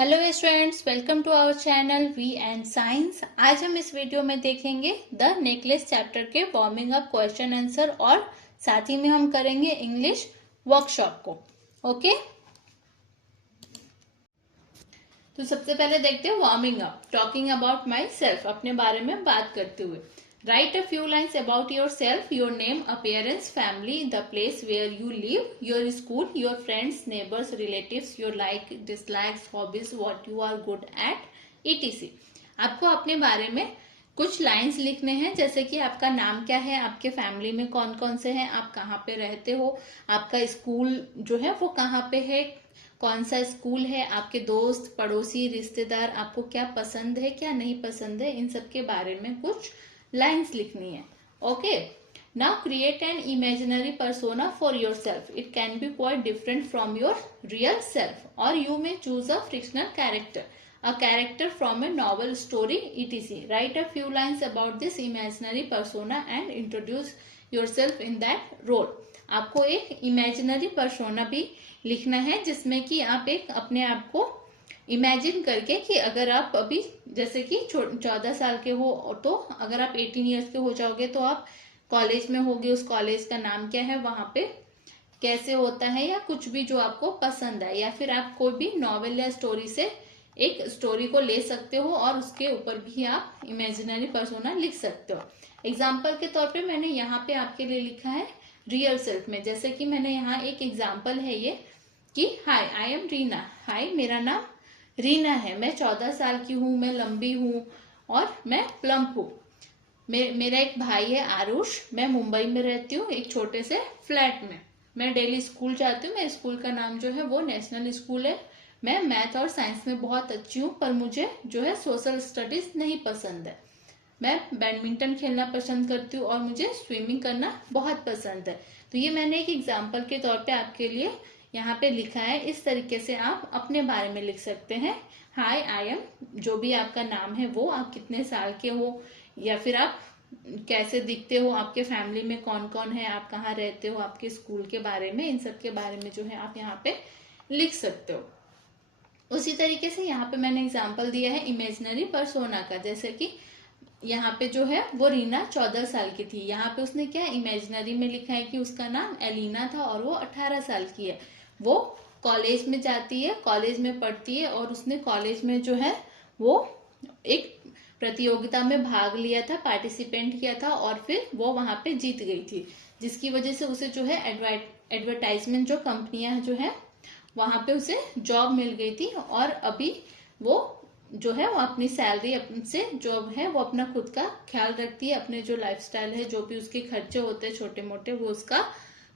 Hello students, welcome to our channel we and science. आज हम इस वीडियो में देखेंगे द नेकलेस चैप्टर के वार्मिंग अप क्वेश्चन आंसर और साथ ही में हम करेंगे इंग्लिश वर्कशॉप को। ओके, तो सबसे पहले देखते हैं warming up. Talking about myself, अपने बारे में बात करते हुए। Write a few lines about yourself, your name, appearance, family, the place where you live, your school, your friends, neighbours, relatives, your like dislikes, hobbies, what you are good at, ETC. आपको अपने बारे में कुछ lines लिखने हैं, जैसे कि आपका नाम क्या है, आपके फैमिली में कौन कौन से हैं, आप कहाँ पे रहते हो, आपका स्कूल जो है वो कहाँ पे है, कौन सा स्कूल है, आपके दोस्त, पड़ोसी, रिश्तेदार, आपको क्या पसंद है क्या नहीं पसंद है, इन सब के बारे में कुछ लाइंस लिखनी है। Okay, now create an imaginary persona for yourself. It can be quite different from your real self और you may choose a fictional character, a character from a novel story, etc. Write a few lines about this imaginary persona and introduce yourself in that role. आपको एक imaginary persona भी लिखना है, जिसमें कि आप एक अपने आप को इमेजिन करके कि अगर आप अभी जैसे कि 14 साल के हो, तो अगर आप 18 ईयर्स के हो जाओगे तो आप कॉलेज में होगे, उस कॉलेज का नाम क्या है, वहां पे कैसे होता है, या कुछ भी जो आपको पसंद है, या फिर आप कोई भी नॉवेल या स्टोरी से एक स्टोरी को ले सकते हो और उसके ऊपर भी आप इमेजिनरी पर्सोना लिख सकते हो। एग्जाम्पल के तौर पे मैंने यहाँ पे आपके लिए लिखा है रियल सेल्फ में, जैसे कि मैंने यहाँ एक एग्जाम्पल है ये कि हाय आई एम रीना। हाय, मेरा नाम रीना है, मैं 14 साल की हूँ, मैं लंबी हूँ और मैं प्लम्प हूँ। मेरा एक भाई है आरुष, मैं मुंबई में रहती हूँ एक छोटे से फ्लैट में। मैं डेली स्कूल जाती हूँ, मैं स्कूल का नाम जो है वो नेशनल स्कूल है। मैं मैथ और साइंस में बहुत अच्छी हूँ, पर मुझे जो है सोशल स्टडीज नहीं पसंद है। मैं बैडमिंटन खेलना पसंद करती हूँ और मुझे स्विमिंग करना बहुत पसंद है। तो ये मैंने एक एग्जाम्पल के तौर पे आपके लिए यहाँ पे लिखा है। इस तरीके से आप अपने बारे में लिख सकते हैं। हाय आई एम, जो भी आपका नाम है वो, आप कितने साल के हो, या फिर आप कैसे दिखते हो, आपके फैमिली में कौन कौन है, आप कहाँ रहते हो, आपके स्कूल के बारे में, इन सब के बारे में जो है आप यहाँ पे लिख सकते हो। उसी तरीके से यहाँ पे मैंने एग्जाम्पल दिया है इमेजिनरी पर्सोना का, जैसे कि यहाँ पे जो है वो रीना 14 साल की थी। यहाँ पे उसने क्या इमेजिनरी में लिखा है कि उसका नाम एलिना था और वो 18 साल की है। वो कॉलेज में जाती है, कॉलेज में पढ़ती है और उसने कॉलेज में जो है वो एक प्रतियोगिता में भाग लिया था, पार्टिसिपेंट किया था और फिर वो वहां पे जीत गई थी, जिसकी वजह से उसे जो है एडवर्टाइजमेंट जो कंपनियां जो है वहां पे उसे जॉब मिल गई थी। और अभी वो जो है वो अपनी सैलरी से जो है वो अपना खुद का ख्याल रखती है, अपने जो लाइफस्टाइल है, जो भी उसके खर्चे होते हैं छोटे मोटे, वो उसका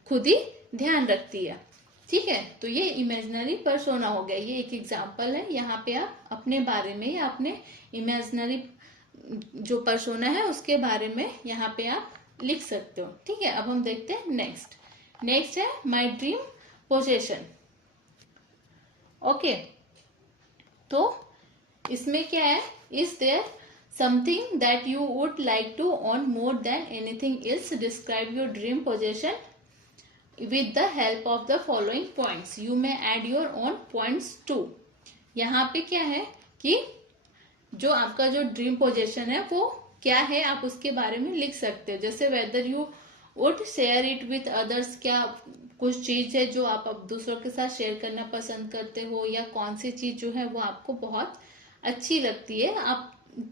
खुद ही ध्यान रखती है। ठीक है, तो ये इमेजिनरी पर्सोना हो गया, ये एक एग्जाम्पल है। यहाँ पे आप अपने बारे में या अपने इमेजिनरी जो पर्सोना है उसके बारे में यहाँ पे आप लिख सकते हो। ठीक है, अब हम देखते हैं नेक्स्ट। नेक्स्ट है माई ड्रीम पोजेशन। ओके, तो इसमें क्या है, is there something that you would like to own more than anything else, describe your dream possession with the help of the following points. You may add your own points too. यहाँ पे क्या है कि जो आपका जो dream position है वो क्या है, आप उसके बारे में लिख सकते हो। जैसे whether you would share it with others, क्या कुछ चीज है जो आप अब दूसरों के साथ शेयर करना पसंद करते हो, या कौन सी चीज जो है वो आपको बहुत अच्छी लगती है, आप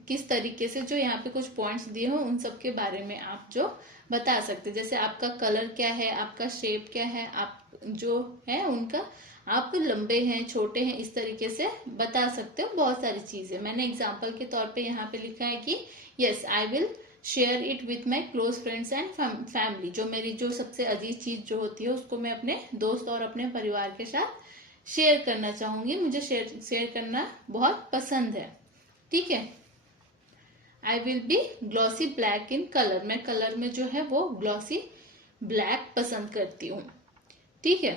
किस तरीके से, जो यहाँ पे कुछ पॉइंट्स दिए हो उन सब के बारे में आप जो बता सकते हैं। जैसे आपका कलर क्या है, आपका शेप क्या है, आप जो है उनका, आप लंबे हैं छोटे हैं, इस तरीके से बता सकते हो बहुत सारी चीजें। मैंने एग्जाम्पल के तौर पे यहाँ पे लिखा है कि yes I will share it with my close friends and family. जो मेरी जो सबसे अजीज चीज जो होती है उसको मैं अपने दोस्त और अपने परिवार के साथ शेयर करना चाहूंगी, मुझे शेयर करना बहुत पसंद है। ठीक है, I will be glossy black in colour, मैं कलर में जो है वो ग्लॉसी ब्लैक पसंद करती हूँ। ठीक है,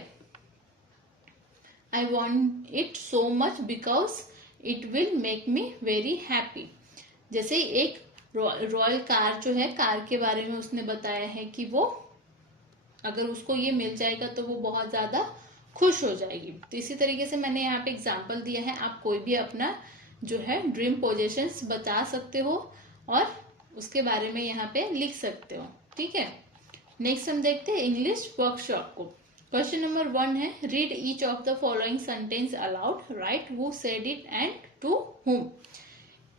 I want it so much because it will make me very happy. जैसे एक रॉयल कार जो है, कार के बारे में उसने बताया है कि वो अगर उसको ये मिल जाएगा तो वो बहुत ज्यादा खुश हो जाएगी। तो इसी तरीके से मैंने यहाँ पे एग्जाम्पल दिया है, आप कोई भी अपना जो है ड्रीम पोजीशंस बता सकते हो और उसके बारे में यहाँ पे लिख सकते हो। ठीक है, नेक्स्ट हम देखते हैं इंग्लिश वर्कशॉप को। क्वेश्चन नंबर 1 है, read each of the following sentences aloud, write who said it and to whom.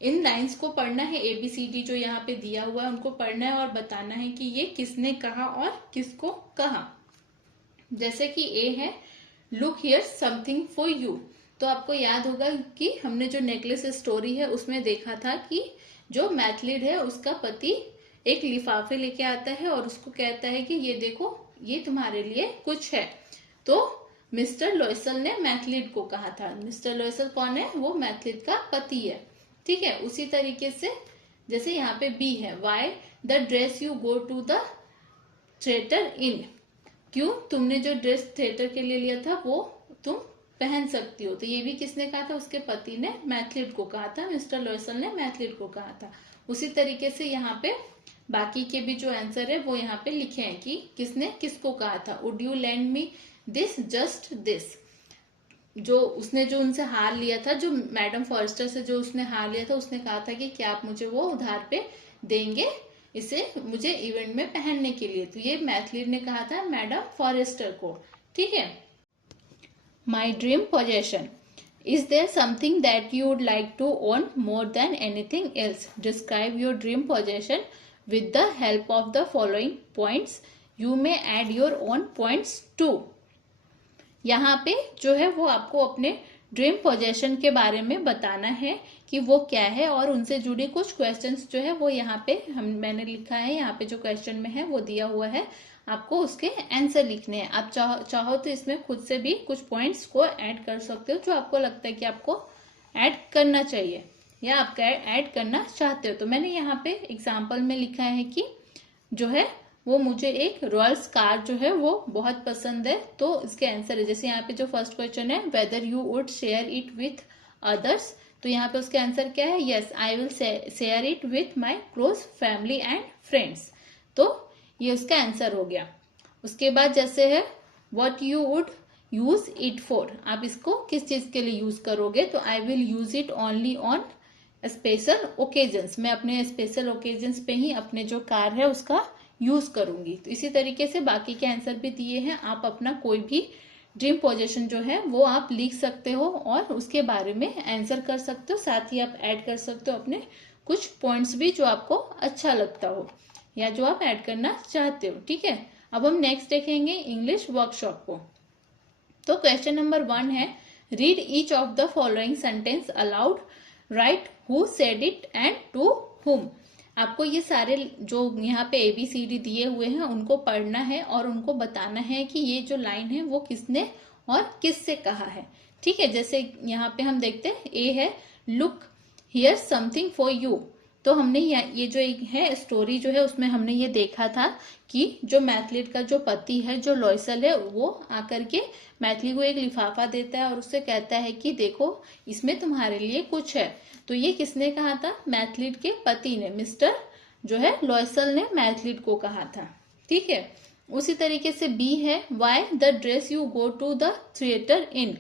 इन लाइंस को पढ़ना है, ABCD जो यहाँ पे दिया हुआ है उनको पढ़ना है और बताना है कि ये किसने कहा और किसको कहा। जैसे कि A है, look here something for you. तो आपको याद होगा कि हमने जो नेकलेस स्टोरी है उसमें देखा था कि जो मैथलीड है उसका पति एक लिफाफे लेके आता है और उसको कहता है कि ये देखो, ये तुम्हारे लिए कुछ है। तो मिस्टर लॉयसल ने मैथलीड को कहा था। मिस्टर लॉयसल कौन है? वो मैथलीड का पति है। ठीक है, उसी तरीके से जैसे यहाँ पे B है, why the dress you go to the theatre in. क्यों तुमने जो ड्रेस थिएटर के लिए लिया था वो तुम पहन सकती हो। तो ये भी किसने कहा था? उसके पति ने मैथलीड को कहा था, मिस्टर लॉयसल ने मैथलीड को कहा था। उसी तरीके से यहाँ पे बाकी के भी जो आंसर है वो यहाँ पे लिखे हैं कि किसने किसको कहा था। Would you land me this just this. जो उसने जो उनसे हार लिया था, जो मैडम फॉरेस्टर से जो उसने हार लिया था, उसने कहा था कि क्या आप मुझे वो उधार पे देंगे इसे मुझे इवेंट में पहनने के लिए। तो ये मैथलीड ने कहा था मैडम फॉरेस्टर को। ठीक है, my dream possession, is there something that you would like to own more than anything else, describe your dream possession with the help of the following points, you may add your own points too। यहाँ पे जो है वो आपको अपने dream possession के बारे में बताना है कि वो क्या है और उनसे जुड़ी कुछ क्वेश्चंस जो है वो यहाँ पे मैंने लिखा है। यहाँ पे जो क्वेश्चन में है वो दिया हुआ है, आपको उसके आंसर लिखने हैं। आप चाहो तो इसमें खुद से भी कुछ पॉइंट्स को ऐड कर सकते हो जो आपको लगता है कि आपको ऐड करना चाहिए या आप ऐड करना चाहते हो। तो मैंने यहाँ पे एग्जाम्पल में लिखा है कि जो है वो मुझे एक रॉयल्स कार जो है वो बहुत पसंद है। तो इसके आंसर है, जैसे यहाँ पे जो फर्स्ट क्वेश्चन है, whether you would share it with others. तो यहाँ पे उसके आंसर क्या है? Yes, I will share it with my close family and friends. तो ये उसका आंसर हो गया। उसके बाद जैसे है, what you would use it for, आप इसको किस चीज के लिए यूज करोगे? तो I will use it only on special occasions, मैं अपने स्पेशल ओकेजन्स पे ही अपने जो कार है उसका यूज करूंगी। तो इसी तरीके से बाकी के आंसर भी दिए हैं। आप अपना कोई भी ड्रीम पोजीशन जो है वो आप लिख सकते हो और उसके बारे में आंसर कर सकते हो। साथ ही आप ऐड कर सकते हो अपने कुछ पॉइंट्स भी जो आपको अच्छा लगता हो या जो आप ऐड करना चाहते हो। ठीक है, अब हम नेक्स्ट देखेंगे इंग्लिश वर्कशॉप को। तो क्वेश्चन नंबर 1 है, read each of the following sentences aloud, write who said it and to whom. आपको ये सारे जो यहाँ पे ABCD दिए हुए हैं उनको पढ़ना है और उनको बताना है कि ये जो लाइन है वो किसने और किससे कहा है। ठीक है, जैसे यहाँ पे हम देखते हैं, A है, look here something for you. तो हमने ये जो एक है स्टोरी जो है उसमें हमने ये देखा था कि जो मैथलीड का जो पति है, जो लॉयसल है, वो आकर के मैथली को एक लिफाफा देता है और उससे कहता है कि देखो इसमें तुम्हारे लिए कुछ है। तो ये किसने कहा था? मैथलीड के पति ने, मिस्टर जो है लॉयसल ने मैथलीड को कहा था। ठीक है, उसी तरीके से B है, why the dress you go to the theatre in,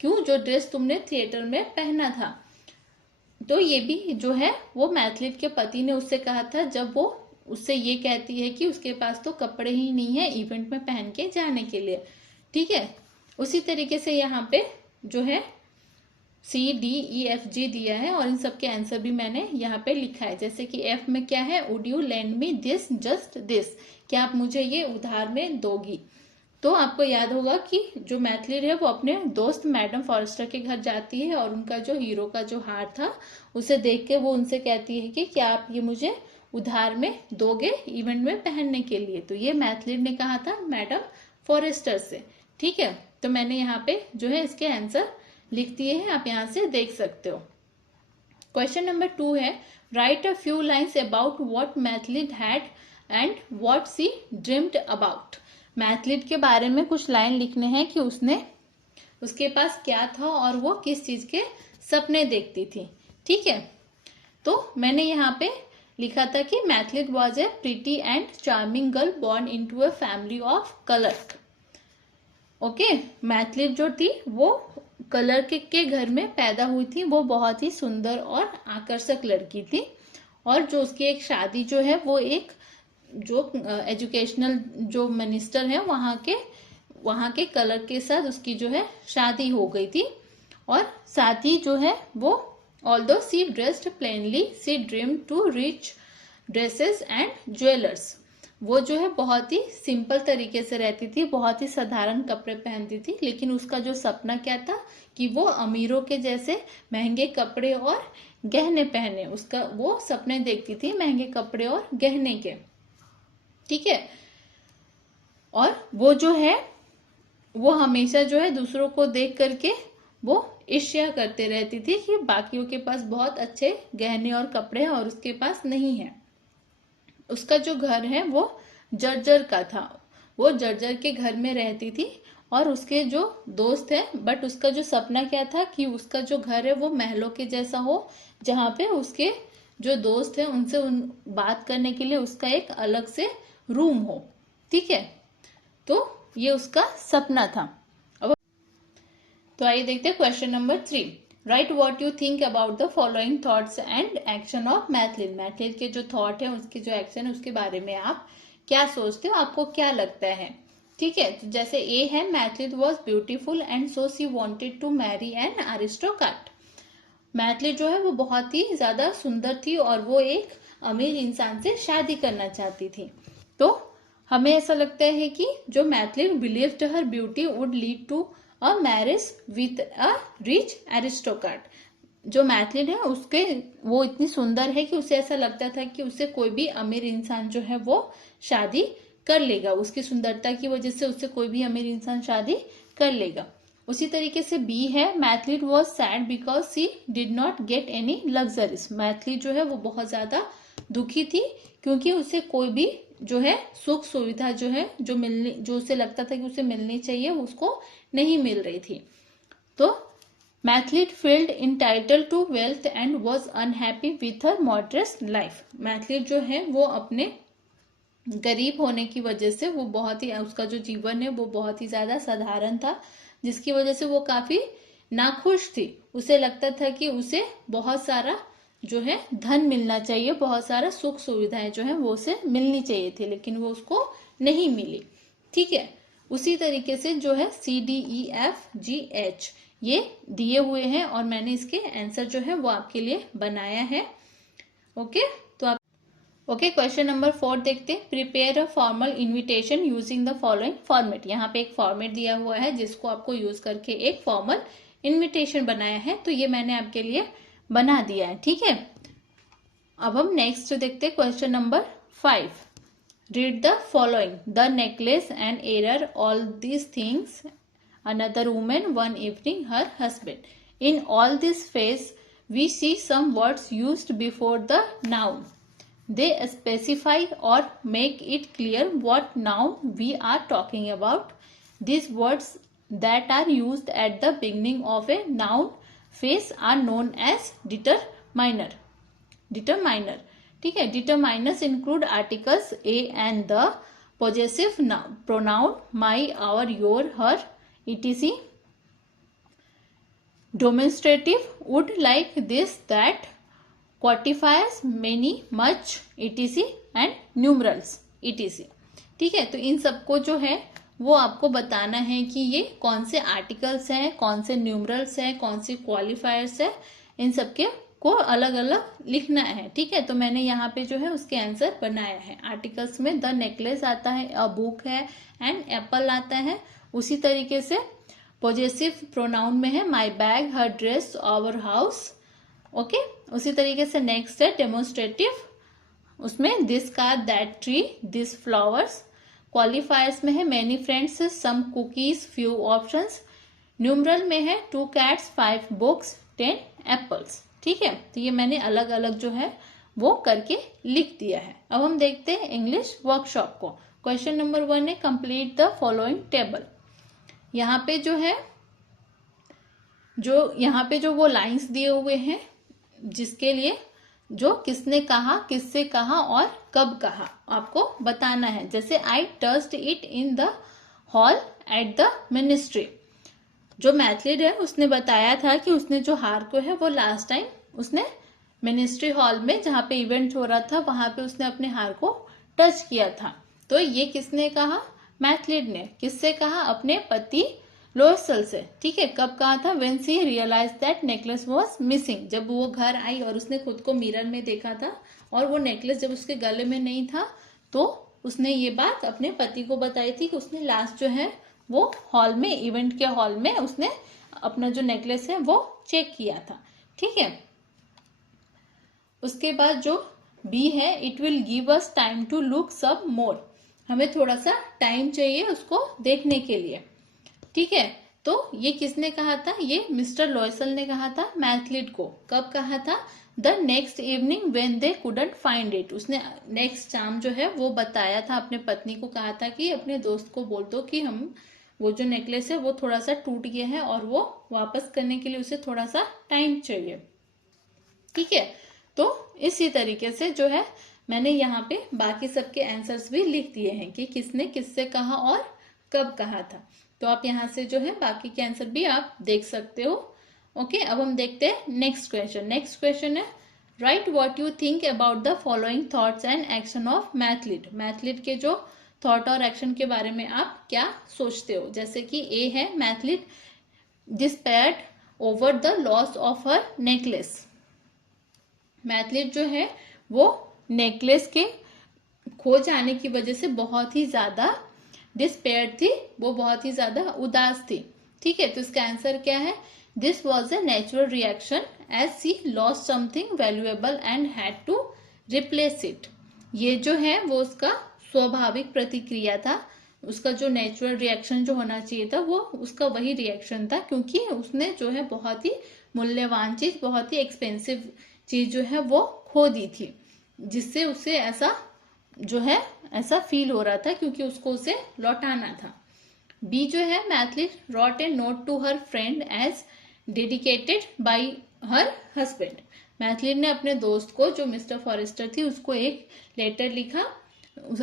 क्यों जो ड्रेस तुमने थिएटर में पहना था। तो ये भी जो है वो मैथलीड के पति ने उससे कहा था, जब वो उससे ये कहती है कि उसके पास तो कपड़े ही नहीं है इवेंट में पहन के जाने के लिए। ठीक है, उसी तरीके से यहाँ पे जो है CDEFG दिया है और इन सब के आंसर भी मैंने यहाँ पे लिखा है। जैसे कि F में क्या है, would you land me this just this, क्या आप मुझे ये उधार में दोगी। तो आपको याद होगा कि जो मैथलीड है वो अपने दोस्त मैडम फॉरेस्टर के घर जाती है और उनका जो हीरो का जो हार था उसे देख के वो उनसे कहती है कि क्या आप ये मुझे उधार में दोगे इवेंट में पहनने के लिए। तो ये मैथलीड ने कहा था मैडम फॉरेस्टर से। ठीक है, तो मैंने यहाँ पे जो है इसके आंसर लिख दिए हैं, आप यहाँ से देख सकते हो। क्वेश्चन नंबर 2 है, write a few lines about what Mathilde had and what she dreamed about. Mathilde के बारे में कुछ लाइन लिखने हैं कि उसके पास क्या था और वो किस चीज के सपने देखती थी। ठीक है, तो मैंने यहाँ पे लिखा था कि Mathilde was a pretty and charming girl born into a family of clerk. Okay, Mathilde जो थी वो कलर के घर में पैदा हुई थी। वो बहुत ही सुंदर और आकर्षक लड़की थी, और जो उसकी एक शादी जो है वो एक जो एजुकेशनल जो मिनिस्टर है वहाँ के कलर के साथ उसकी जो है शादी हो गई थी। और साथ ही जो है वो although she dressed plainly she dream to rich dresses and jewellers, वो जो है बहुत ही सिंपल तरीके से रहती थी, बहुत ही साधारण कपड़े पहनती थी, लेकिन उसका जो सपना क्या था कि वो अमीरों के जैसे महंगे कपड़े और गहने पहने। उसका वो सपने देखती थी महंगे कपड़े और गहने के, ठीक है। और वो जो है वो हमेशा जो है दूसरों को देख करके वो ईर्ष्या करते रहती थी कि बाकियों के पास बहुत अच्छे गहने और कपड़े हैं और उसके पास नहीं है। उसका जो घर है वो जर्जर का था, वो जर्जर के घर में रहती थी और उसके जो दोस्त है, बट उसका जो सपना क्या था कि उसका जो घर है वो महलों के जैसा हो, जहाँ पे उसके जो दोस्त है उनसे बात करने के लिए उसका एक अलग से रूम हो, ठीक है। तो ये उसका सपना था। अब तो आइए देखते हैं question number 3। Right what you think about the following thoughts and action of Maithili. Maithili के जो थॉट है उसके जो एक्शन है उसके बारे में आप क्या सोचते हो, आपको क्या लगता है, ठीक है। तो जैसे ए है, Mathilde was beautiful and so she wanted to marry an aristocrat. Mathilde जो है वो बहुत ही ज्यादा सुंदर थी और वो एक अमीर इंसान से शादी करना चाहती थी। तो हमें ऐसा लगता है कि जो Mathilde believed her beauty would lead to a marriage with a rich aristocrat. जो मैथिली है उसके वो इतनी सुंदर है कि उसे ऐसा लगता था कि उसे कोई भी अमीर इंसान जो है वो शादी कर लेगा, उसकी सुंदरता की वजह से उससे कोई भी अमीर इंसान शादी कर लेगा। उसी तरीके से बी है, Mathilde was sad because she did not get any luxuries. Mathilde जो है वो बहुत ज्यादा दुखी थी क्योंकि उसे कोई भी जो है सुख सुविधा जो है जो उसे लगता था कि उसे मिलनी चाहिए उसको नहीं मिल रही थी। तो Mathilde felt entitled to wealth and was unhappy with her modest life. Mathilde जो है वो अपने गरीब होने की वजह से वो बहुत ही उसका जो जीवन है वो बहुत ही ज्यादा साधारण था, जिसकी वजह से वो काफी नाखुश थी। उसे लगता था कि उसे बहुत सारा जो है धन मिलना चाहिए, बहुत सारा सुख सुविधाएं जो है वो उसे मिलनी चाहिए थी, लेकिन वो उसको नहीं मिली, ठीक है। उसी तरीके से जो है CDEFGH ये दिए हुए हैं और मैंने इसके आंसर जो है वो आपके लिए बनाया है, ओके। तो आप ओके, क्वेश्चन नंबर 4 देखते हैं। Prepare a formal invitation using the following format. यहाँ पे एक फॉर्मेट दिया हुआ है जिसको आपको यूज करके एक फॉर्मल इन्विटेशन बनाया है, तो ये मैंने आपके लिए बना दिया है, ठीक है। अब हम नेक्स्ट देखते हैं question number 5। Read the following, the necklace and error, all these things, another women, one evening, her husband. In all this phase we see some words used before the noun. They specify or make it clear what noun we are talking about. These words that are used at the beginning of a noun phrase are known as determiner. Determiner, ठीक है। Determiners include articles a and the, possessive pronoun my, our, your, her, etc. Demonstrative would, like, this, that. Quantifiers many, much, etc. And numerals etc. ठीक है। तो इन सबको जो है वो आपको बताना है कि ये कौन से आर्टिकल्स हैं, कौन से न्यूमरल्स हैं, कौन से क्वालिफायर्स है, इन सबके को अलग अलग लिखना है, ठीक है। तो मैंने यहाँ पे जो है उसके आंसर बनाया है। आर्टिकल्स में द नेकलेस आता है, अ बुक है एंड एप्पल आता है। उसी तरीके से पॉजेसिव प्रोनाउन में है my bag, her dress, our house, okay. उसी तरीके से नेक्स्ट है डेमोन्स्ट्रेटिव, उसमें this car, that tree, this flowers. Qualifiers में है many friends, some cookies, few options. Numeral में है 2 cats, 5 बुक्स, 10 एप्पल्स, ठीक है। तो ये मैंने अलग अलग जो है वो करके लिख दिया है। अब हम देखते हैं इंग्लिश वर्कशॉप को। क्वेश्चन नंबर 1 है कंप्लीट द फॉलोइंग टेबल। यहाँ पे जो वो लाइंस दिए हुए हैं जिसके लिए जो किसने कहा, किससे कहा और कब कहा आपको बताना है। जैसे आई touched it in the hall at the ministry. जो मैथलीड है उसने बताया था कि उसने जो हार को है वो लास्ट टाइम उसने मिनिस्ट्री हॉल में जहाँ पे इवेंट हो रहा था वहां पे उसने अपने हार को टच किया था। तो ये किसने कहा? मैथलीड ने। किससे कहा? अपने पति लोएसल से। ठीक है, कब कहा था? When she realise that necklace was missing. जब वो घर आई और उसने खुद को मिरर में देखा था और वो नेकलेस जब उसके गले में नहीं था तो उसने ये बात अपने पति को बताई थी कि उसने लास्ट जो है वो हॉल में, इवेंट के हॉल में उसने अपना जो नेकलेस है वो चेक किया था। ठीक है, उसके बाद जो बी है, it will give us time to look sub more. हमें थोड़ा सा टाइम चाहिए उसको देखने के लिए। ठीक है, तो ये किसने कहा था? ये मिस्टर लोएसल ने कहा था मैथलीड को। कब कहा था? The next evening when they couldn't find it. उसने नेक्स्ट शाम जो है वो बताया था, अपने पत्नी को कहा था कि अपने दोस्त को बोल दो कि हम वो जो नेकलेस है वो थोड़ा सा टूट गया है और वो वापस करने के लिए उसे थोड़ा सा टाइम चाहिए। ठीक है, तो इसी तरीके से जो है मैंने यहाँ पे बाकी सबके आंसर्स भी लिख दिए हैं कि किसने किससे कहा और कब कहा था। तो आप यहाँ से जो है बाकी के आंसर भी आप देख सकते हो। ओके, अब हम देखते हैं नेक्स्ट क्वेश्चन। नेक्स्ट क्वेश्चन है write what you think about the following thoughts and action of Mathilde. Mathilde के जो थॉट और एक्शन के बारे में आप क्या सोचते हो? जैसे कि ए है, Mathilde despaired over the loss of her necklace. Mathilde जो है वो नेकलेस के खो जाने की वजह से बहुत ही ज्यादा डिस्पेयर थी, वो बहुत ही ज्यादा उदास थी। ठीक है, तो इसका आंसर क्या है? This was a natural reaction as she lost something valuable and had to replace it. ये जो है वो उसका स्वाभाविक प्रतिक्रिया था, उसका जो नेचुरल रिएक्शन जो होना चाहिए था वो उसका वही रिएक्शन था, क्योंकि उसने जो है बहुत ही मूल्यवान चीज, बहुत ही एक्सपेंसिव चीज जो है वो खो दी थी, जिससे उसे ऐसा जो है ऐसा फील हो रहा था, क्योंकि उसको उसे लौटाना था। बी जो है, Mathilde wrote a note to her friend as dedicated by her husband. Mathilde ने अपने दोस्त को, जो मिस्टर फॉरेस्टर थी, उसको एक लेटर लिखा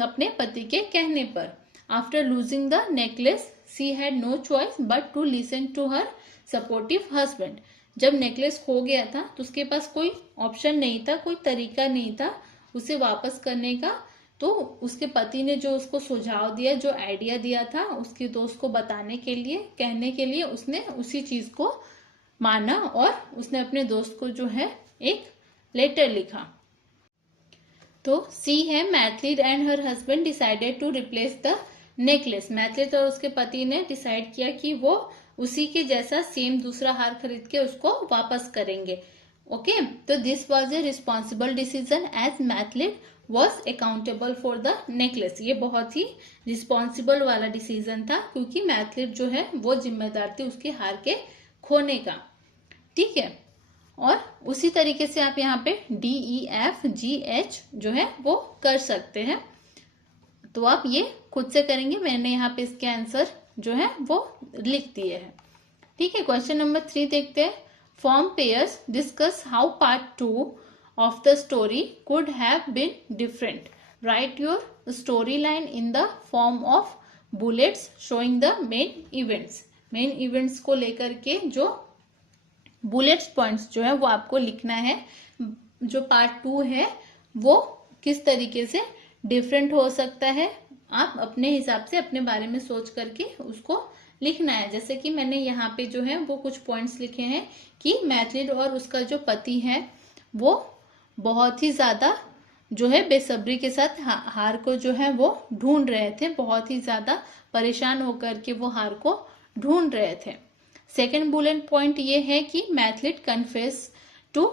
अपने पति के कहने पर। After losing the necklace she had no choice but to listen to her supportive husband. जब नेकलेस खो गया था तो उसके पास कोई ऑप्शन नहीं था, कोई तरीका नहीं था उसे वापस करने का। तो उसके पति ने जो उसको सुझाव दिया, जो आइडिया दिया था उसके दोस्त को बताने के लिए, कहने के लिए, उसने उसी चीज को माना और उसने अपने दोस्त को जो है एक लेटर लिखा। तो सी है, Mathilde and her husband decided to replace the necklace. Mathilde और उसके पति ने डिसाइड किया कि वो उसी के जैसा सेम दूसरा हार खरीद के उसको वापस करेंगे। ओके, तो this was a responsible decision as Mathilde was accountable for the necklace. ये बहुत ही रिस्पॉन्सिबल वाला डिसीजन था, क्योंकि मैथलीड जो है वो जिम्मेदार थी उसके हार के खोने का। ठीक है, और उसी तरीके से आप यहाँ पे D E F G H जो है वो कर सकते हैं। तो आप ये खुद से करेंगे, मैंने यहाँ पे इसके आंसर जो है वो लिख दिए हैं। ठीक है, क्वेश्चन नंबर 3 देखते हैं। Form pairs discuss how part 2 of the story could have been different. Write your storyline in the form of bullets showing the main events. Main events को लेकर के जो बुलेट्स पॉइंट्स जो है वो आपको लिखना है। जो पार्ट 2 है वो किस तरीके से डिफरेंट हो सकता है, आप अपने हिसाब से अपने बारे में सोच करके उसको लिखना है। जैसे कि मैंने यहाँ पे जो है वो कुछ पॉइंट्स लिखे हैं कि मैथलीड और उसका जो पति है वो बहुत ही ज्यादा जो है बेसब्री के साथ हार को जो है वो ढूंढ रहे थे, बहुत ही ज्यादा परेशान होकर के वो हार को ढूंढ रहे थे। सेकेंड बुलेट पॉइंट ये है कि Mathilde confess to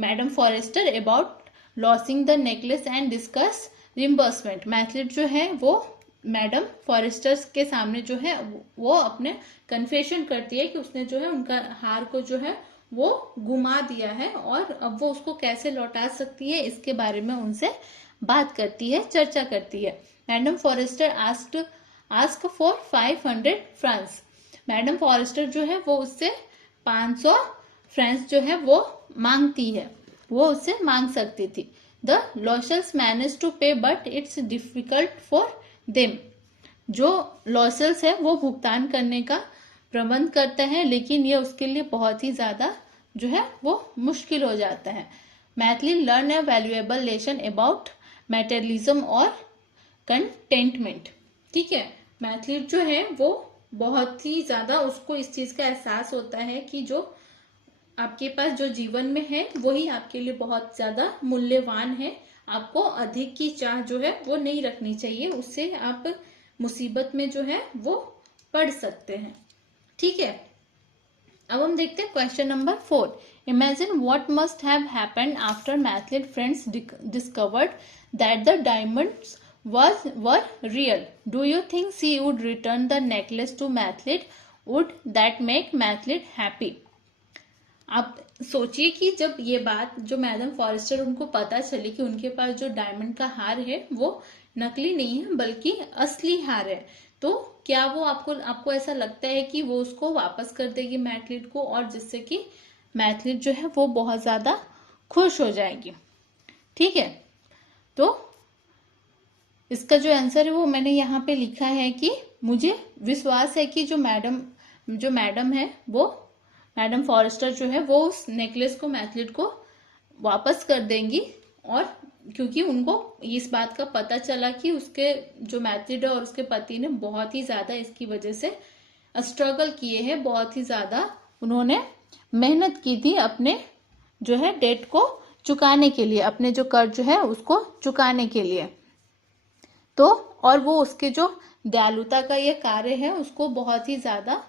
madam Forestier about losing the necklace and discuss reimbursement. Mathilde जो है वो मैडम फॉरेस्टर्स के सामने जो है वो अपने कन्फेशन करती है कि उसने जो है उनका हार को जो है वो गुमा दिया है और अब वो उसको कैसे लौटा सकती है इसके बारे में उनसे बात करती है, चर्चा करती है। Madam Forestier ask for 500 francs. Madam Forestier जो है वो उससे 500 फ्रांस जो है वो मांगती है, वो उससे मांग सकती थी। द लॉशल्स मैनेज टू पे but it's difficult for them. जो लॉसेस है वो भुगतान करने का प्रबंध करता है, लेकिन ये उसके लिए बहुत ही ज्यादा जो है वो मुश्किल हो जाता है। Maithili learn A valuable lesson about materialism और कंटेंटमेंट। ठीक है, मैथिली जो है वो बहुत ही ज्यादा उसको इस चीज का एहसास होता है कि जो आपके पास जो जीवन में है वही आपके लिए बहुत ज्यादा मूल्यवान है। आपको अधिक की चाह जो है वो नहीं रखनी चाहिए, उससे आप मुसीबत में जो है वो पड़ सकते हैं। ठीक है, अब हम देखते हैं question number 4। Imagine what must have happened after Mathilde friends discovered that the diamonds were real. Do you think she would return the necklace to Mathilde? Would that make Mathilde happy? आप सोचिए कि जब ये बात जो madam forester उनको पता चली कि उनके पास जो डायमंड का हार है वो नकली नहीं है बल्कि असली हार है, तो क्या वो आपको ऐसा लगता है कि वो उसको वापस कर देगी मैथलीट को, और जिससे कि मैथलीट जो है वो बहुत ज्यादा खुश हो जाएगी। ठीक है, तो इसका जो आंसर है वो मैंने यहाँ पे लिखा है कि मुझे विश्वास है कि जो मैडम है वो मैडम फॉरेस्टर जो है वो उस नेकलेस को मैथलीट को वापस कर देंगी, और क्योंकि उनको इस बात का पता चला कि उसके जो मैथलीट है और उसके पति ने बहुत ही ज्यादा इसकी वजह से स्ट्रगल किए हैं, बहुत ही ज्यादा उन्होंने मेहनत की थी अपने जो है डेट को चुकाने के लिए, अपने जो कर्ज है उसको चुकाने के लिए। तो और वो उसके जो दयालुता का ये कार्य है उसको बहुत ही ज्यादा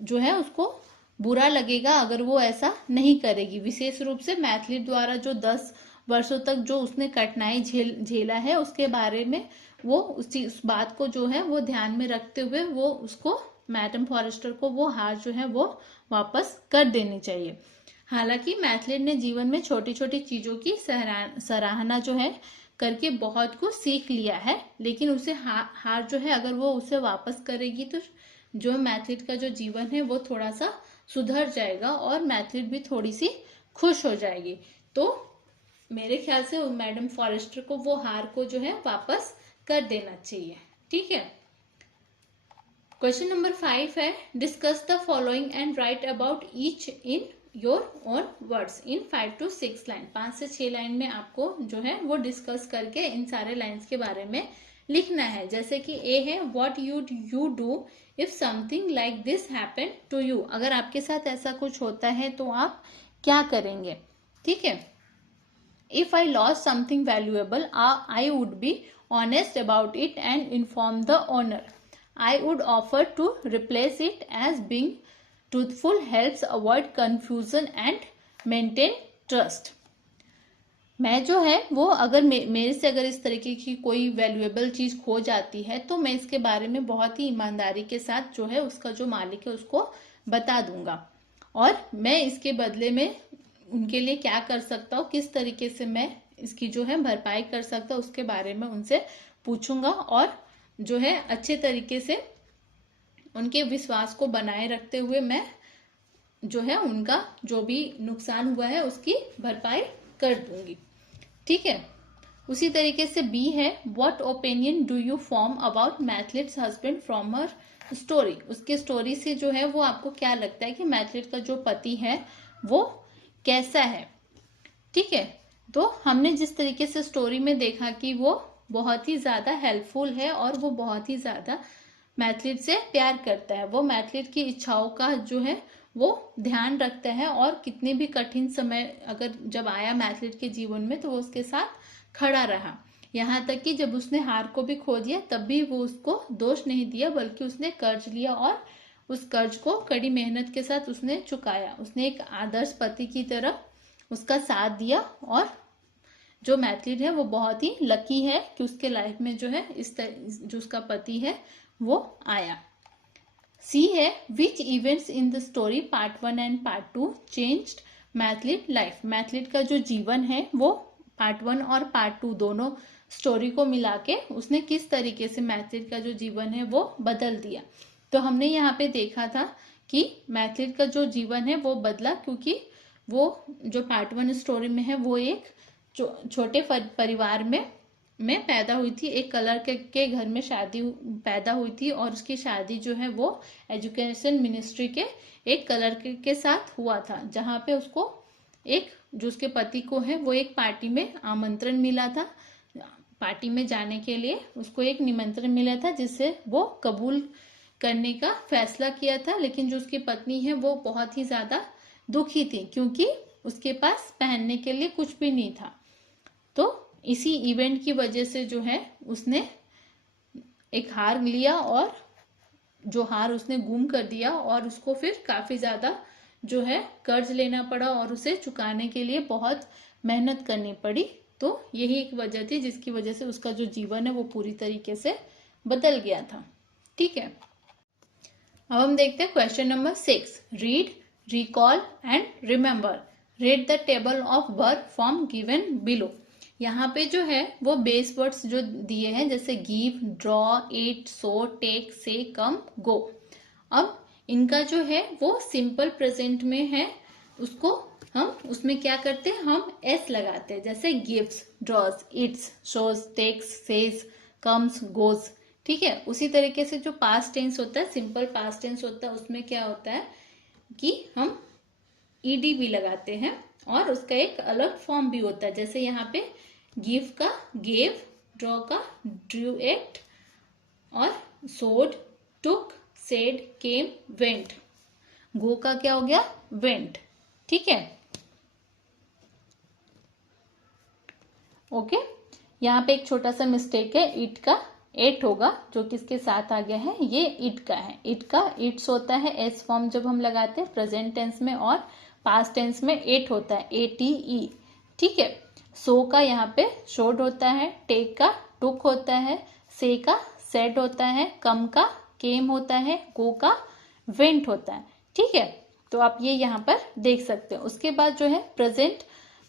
जो है उसको बुरा लगेगा अगर वो ऐसा नहीं करेगी। विशेष रूप से मैथलीट द्वारा जो 10 वर्षों तक जो उसने कठिनाई झेला है उसके बारे में वो उस बात को जो है वो ध्यान में रखते हुए वो उसको मैडम फॉरेस्टर को वो हार जो है वो वापस कर देनी चाहिए। हालांकि मैथलीट ने जीवन में छोटी छोटी चीजों की सराहना जो है करके बहुत कुछ सीख लिया है, लेकिन उसे हार जो है अगर वो उसे वापस करेगी तो जो मैथलीट का जो जीवन है वो थोड़ा सा सुधर जाएगा और मैथलीट भी थोड़ी सी खुश हो जाएगी। तो मेरे ख्याल से मैडम फॉरेस्टर को वो हार को जो है वापस कर देना चाहिए। ठीक है, क्वेश्चन नंबर 5 है discuss the following and right about each in your own words in 5 to 6 line. 5 से 6 लाइन में आपको जो है वो डिस्कस करके इन सारे लाइंस के बारे में लिखना है। जैसे कि ए है what you do if something like this happen to you. अगर आपके साथ ऐसा कुछ होता है तो आप क्या करेंगे? ठीक है, if I lost something valuable I would be honest about it and inform the owner. I would offer to replace it as being truthful helps avoid confusion and maintain trust. मैं जो है वो अगर मेरे से अगर इस तरीके की कोई वैल्यूएबल चीज खो जाती है तो मैं इसके बारे में बहुत ही ईमानदारी के साथ जो है उसका जो मालिक है उसको बता दूंगा, और मैं इसके बदले में उनके लिए क्या कर सकता हूँ, किस तरीके से मैं इसकी जो है भरपाई कर सकता हूँ उसके बारे में उनसे पूछूंगा, और जो है अच्छे तरीके से उनके विश्वास को बनाए रखते हुए मैं जो है उनका जो भी नुकसान हुआ है उसकी भरपाई कर दूंगी। ठीक है, उसी तरीके से बी है what opinion do you form about Mathilde's husband from her story. उसके स्टोरी से जो है वो आपको क्या लगता है कि मैथलीट का जो पति है वो कैसा है। ठीक है, तो हमने जिस तरीके से स्टोरी में देखा कि वो बहुत ही ज्यादा हेल्पफुल है और वो बहुत ही ज्यादा मैथलीट से प्यार करता है, वो मैथलीट की इच्छाओं का जो है वो ध्यान रखता है, और कितने भी कठिन समय अगर जब आया मैथलीट के जीवन में तो वो उसके साथ खड़ा रहा। यहाँ तक कि जब उसने हार को भी खो दिया तब भी वो उसको दोष नहीं दिया, बल्कि उसने कर्ज लिया और उस कर्ज को कड़ी मेहनत के साथ उसने चुकाया। उसने एक आदर्श पति की तरह उसका साथ दिया, और जो मैथलीट है वो बहुत ही लकी है कि उसके लाइफ में जो है जो उसका पति है वो आया। सी है which events in the story part 1 and part 2 changed Mathilde life. Mathilde का जो जीवन है वो पार्ट 1 और पार्ट 2 दोनों स्टोरी को मिला के उसने किस तरीके से मैथलीट का जो जीवन है वो बदल दिया। तो हमने यहाँ पे देखा था कि मैथलीट का जो जीवन है वो बदला, क्योंकि वो जो पार्ट 1 स्टोरी में है वो एक छोटे परिवार में में पैदा हुई थी, एक कलर के घर में शादी पैदा हुई थी और उसकी शादी जो है वो एजुकेशन मिनिस्ट्री के एक कलर के साथ हुआ था, जहाँ पे उसको एक जो उसके पति को है वो एक पार्टी में आमंत्रण मिला था, पार्टी में जाने के लिए उसको एक निमंत्रण मिला था जिससे वो कबूल करने का फैसला किया था। लेकिन जो उसकी पत्नी है वो बहुत ही ज्यादा दुखी थी क्योंकि उसके पास पहनने के लिए कुछ भी नहीं था। तो इसी इवेंट की वजह से जो है उसने एक हार लिया और जो हार उसने गुम कर दिया और उसको फिर काफी ज्यादा जो है कर्ज लेना पड़ा और उसे चुकाने के लिए बहुत मेहनत करनी पड़ी। तो यही एक वजह थी जिसकी वजह से उसका जो जीवन है वो पूरी तरीके से बदल गया था। ठीक है, अब हम देखते हैं question number 6। Read, recall and remember. Read the table of verb form given below. यहाँ पे जो है वो बेस वर्ड्स जो दिए हैं जैसे गिव, ड्रॉ, ईट, सो, टेक, से, कम, गो। अब इनका जो है वो सिंपल प्रेजेंट में है, उसको हम उसमें क्या करते हैं, हम एस लगाते हैं, जैसे gives, draws, eats, shows, takes, says, comes, goes. ठीक है, उसी तरीके से जो पास्ट टेंस होता है, सिंपल पास्ट टेंस होता है, उसमें क्या होता है कि हम ईडी भी लगाते हैं और उसका एक अलग फॉर्म भी होता है। जैसे यहाँ पे गिव का गेव, ड्रॉ का ड्रू एट और सोड, टुक, सेड, केम, वेंट। गो का क्या हो गया, वेंट। ठीक है, ओके। यहाँ पे एक छोटा सा मिस्टेक है, इट का एट होगा जो किसके साथ आ गया है, ये इट का है। इट का इट्स होता है एस फॉर्म जब हम लगाते हैं प्रेजेंट टेंस में, और पास्ट टेंस में एट होता है, ATE। ठीक है, सो का यहाँ पे शोड होता है, टेक का टुक होता है, से का सेड होता है, कम का केम होता है, गो का वेंट होता है। ठीक है, तो आप ये यहाँ पर देख सकते हो। उसके बाद जो है प्रेजेंट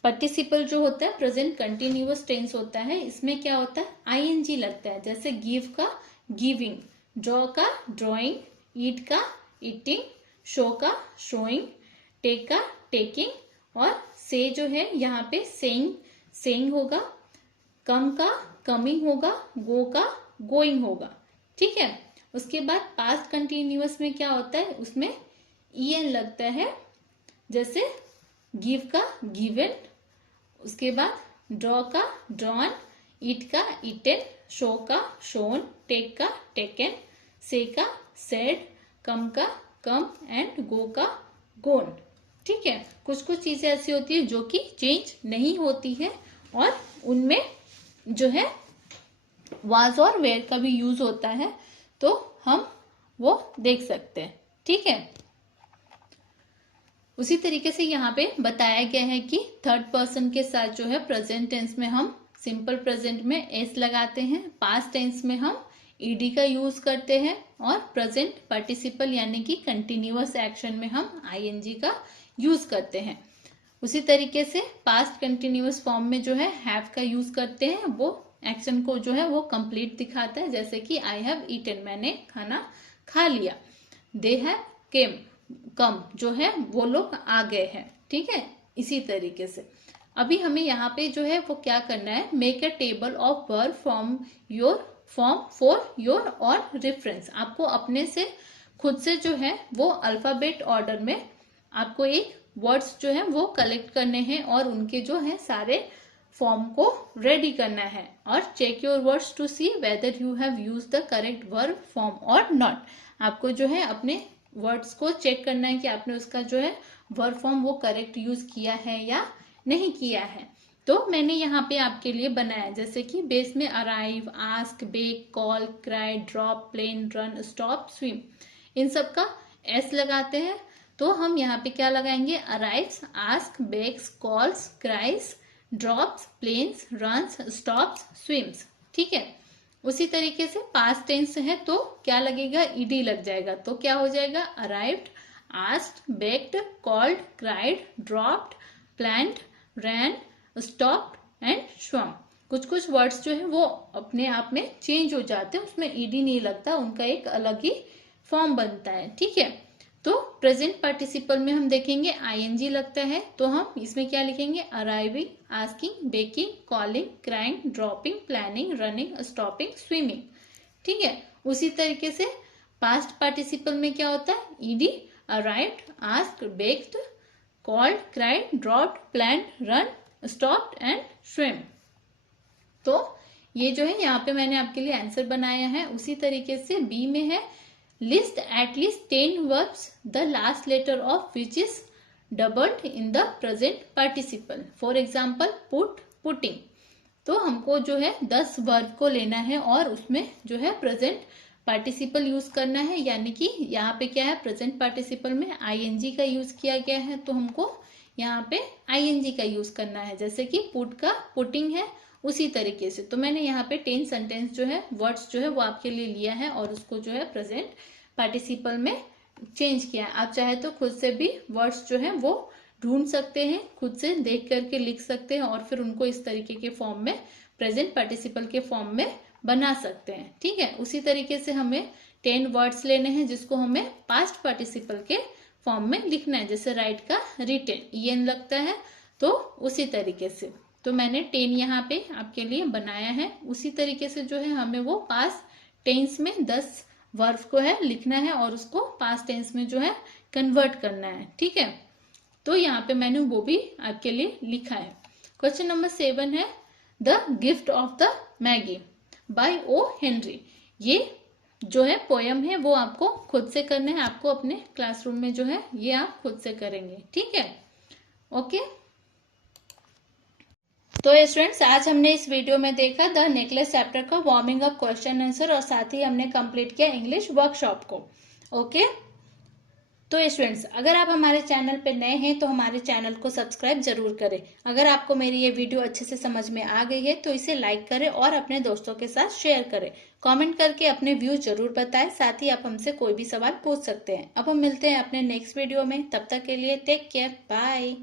पार्टिसिपल जो होता है, प्रेजेंट कंटिन्यूअस टेंस होता है, इसमें क्या होता है, ING लगता है। जैसे गिव का गिविंग, ड्रॉ का ड्रॉइंग, ईट का ईटिंग, शो का शोइंग, टेक का टेकिंग, और से जो है यहाँ पे सेइंग होगा, कम का कमिंग होगा, गो का गोइंग होगा। ठीक है, उसके बाद पास्ट कंटिन्यूअस में क्या होता है, उसमें EN लगता है, जैसे गिव का गिवन, उसके बाद ड्रॉ का ड्रॉन, ईट का ईटन, शो का शोन, टेक का टेकन, से का सेड, कम का कम एंड गो का गोन। ठीक है, कुछ कुछ चीजें ऐसी होती है जो कि चेंज नहीं होती है और उनमें जो है वाज और वेयर का भी यूज होता है, तो हम वो देख सकते हैं। ठीक है, उसी तरीके से यहाँ पे बताया गया है कि थर्ड पर्सन के साथ जो है प्रेजेंट टेंस में हम सिंपल प्रेजेंट में एस लगाते हैं, पास्ट टेंस में हम ईडी का यूज करते हैं, और प्रेजेंट पार्टिसिपल यानी कि कंटिन्यूअस एक्शन में हम ING का यूज करते हैं। उसी तरीके से पास्ट कंटिन्यूअस फॉर्म में जो है हैव का यूज करते हैं, वो एक्शन को जो है वो कंप्लीट दिखाता है। जैसे कि आई हैव ईटन, मैंने खाना खा लिया। दे हैव केम, कम जो है वो लोग आ गए हैं। ठीक है, इसी तरीके से अभी हमें यहाँ पे जो है वो क्या करना है, make a table of verb form for your और रेफरेंस। आपको अपने से खुद से जो है वो अल्फाबेट ऑर्डर में आपको एक वर्ड्स जो है वो कलेक्ट करने हैं और उनके जो है सारे फॉर्म को रेडी करना है, और check your words to see whether you have use the correct verb form और नॉट। आपको जो है अपने वर्ड्स को चेक करना है कि आपने उसका जो है वर्ब फॉर्म वो करेक्ट यूज किया है या नहीं किया है। तो मैंने यहाँ पे आपके लिए बनाया, जैसे कि बेस में arrive, ask, bake, call, cry, drop, plan, run, stop, swim, इन सब का एस लगाते हैं। तो हम यहाँ पे क्या लगाएंगे, arrives, ask, bakes, calls, cries, drops, planes, runs, stops, swims. ठीक है, उसी तरीके से पास्ट टेंस है तो क्या लगेगा, ईडी लग जाएगा। तो क्या हो जाएगा, arrived, asked, baked, called, cried, dropped, planned, ran, stopped and swam. कुछ कुछ वर्ड्स जो है वो अपने आप में चेंज हो जाते हैं, उसमें ईडी नहीं लगता, उनका एक अलग ही फॉर्म बनता है। ठीक है, तो प्रेजेंट पार्टिसिपल में हम देखेंगे आईएनजी लगता है, तो हम इसमें क्या लिखेंगे, arriving, asking, baking, calling, crying, dropping, planning, running, stopping, swimming. ठीक है। उसी तरीके से पास्ट पार्टिसिपल में क्या होता है, ED, arrived, asked, baked, called, cried, dropped, planned, run, stopped and swim. तो ये जो है यहाँ पे मैंने आपके लिए आंसर बनाया है। उसी तरीके से बी में है, list at least 10 verbs the last letter of which is doubled in the present participle. For example put, putting. तो हमको जो है 10 वर्ब को लेना है और उसमें जो है प्रेजेंट पार्टिसिपल यूज करना है, यानी कि यहाँ पे क्या है, प्रेजेंट पार्टिसिपल में आईएनजी का यूज किया गया है, तो हमको यहाँ पे आईएनजी का यूज करना है। जैसे कि पुट का पुटिंग है, उसी तरीके से। तो मैंने यहाँ पे 10 सेंटेंस जो है, वर्ड्स जो है वो आपके लिए लिया है और उसको जो है प्रेजेंट पार्टिसिपल में चेंज किया है। आप चाहे तो खुद से भी वर्ड्स जो है वो ढूंढ सकते हैं, खुद से देख करके लिख सकते हैं और फिर उनको इस तरीके के फॉर्म में, प्रेजेंट पार्टिसिपल के फॉर्म में बना सकते हैं। ठीक है। उसी तरीके से हमें 10 वर्ड्स लेने हैं जिसको हमें पास्ट पार्टिसिपल के फॉर्म में लिखना है। जैसे राइट का रिटेन, ईएन लगता है, तो उसी तरीके से। तो मैंने 10 यहाँ पे आपके लिए बनाया है। उसी तरीके से जो है हमें वो पास्ट टेंस में 10 वर्ब को है लिखना है और उसको पास्ट टेंस में जो है कन्वर्ट करना है। ठीक है। तो यहाँ पे मैंने वो भी आपके लिए लिखा है। क्वेश्चन नंबर 7 है, the gift of the magi by O Henry. ये जो है पोयम है वो आपको खुद से करना है, आपको अपने क्लासरूम में जो है ये आप खुद से करेंगे। ठीक है। ओके। तो स्टूडेंट्स, आज हमने इस वीडियो में देखा द नेकलेस चैप्टर का वार्मिंग अप, क्वेश्चन आंसर और साथ ही हमने कंप्लीट किया इंग्लिश वर्कशॉप को। ओके। तो स्टूडेंट्स, अगर आप हमारे चैनल पे नए हैं तो हमारे चैनल को सब्सक्राइब जरूर करें। अगर आपको मेरी ये वीडियो अच्छे से समझ में आ गई है तो इसे लाइक करें और अपने दोस्तों के साथ शेयर करें। कमेंट करके अपने व्यूज जरूर बताएं। साथ ही आप हमसे कोई भी सवाल पूछ सकते हैं। अब हम मिलते हैं अपने नेक्स्ट वीडियो में। तब तक के लिए टेक केयर, बाय।